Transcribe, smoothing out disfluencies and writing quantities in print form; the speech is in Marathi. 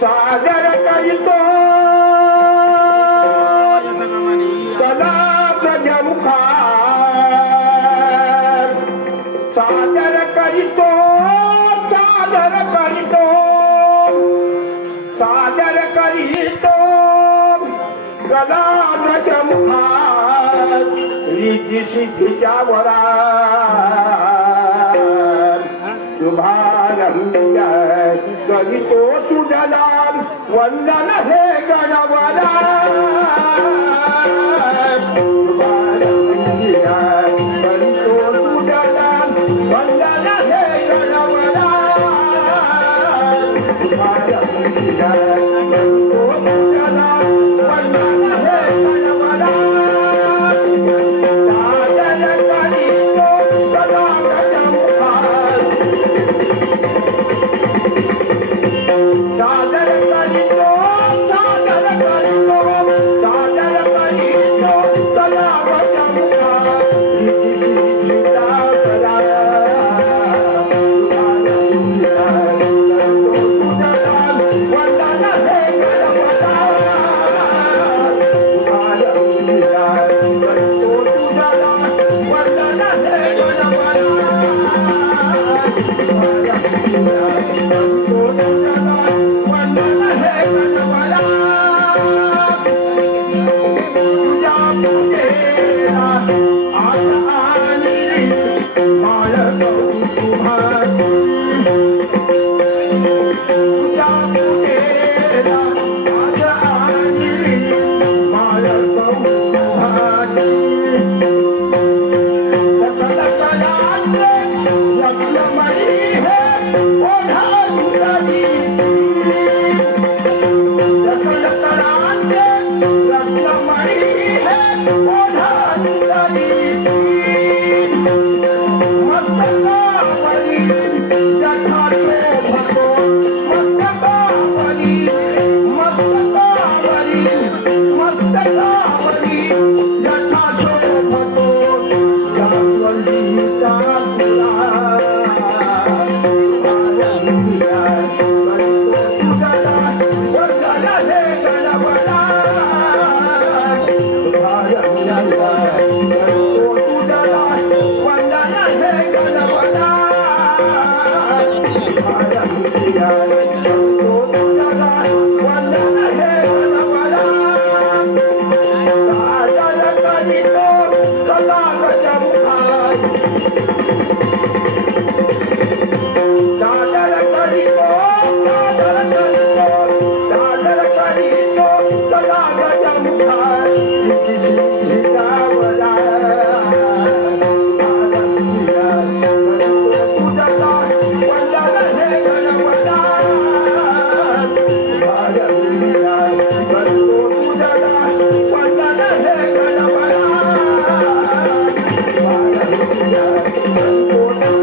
सादर करीतो सदा प्रजमुखा सादर करीतो सादर करीतो सादर करीतो सदा प्रजमुखा रिद्धी सिद्धीच्या वरा शुभारंभ करीतो तुझला वंदन हे गणवरा शुभारंभ करीतो तुझला वंदन हे गणवरा शुभारंभ करीतो तुझला वंदन हे गणवरा सादर करीतो सादर करीतो सादर करीतो सदा प्रजमुखा रिद्धी सिद्धीच्या वरा वंदन हे गणवरा करीतो तुझला वंदन हे Oh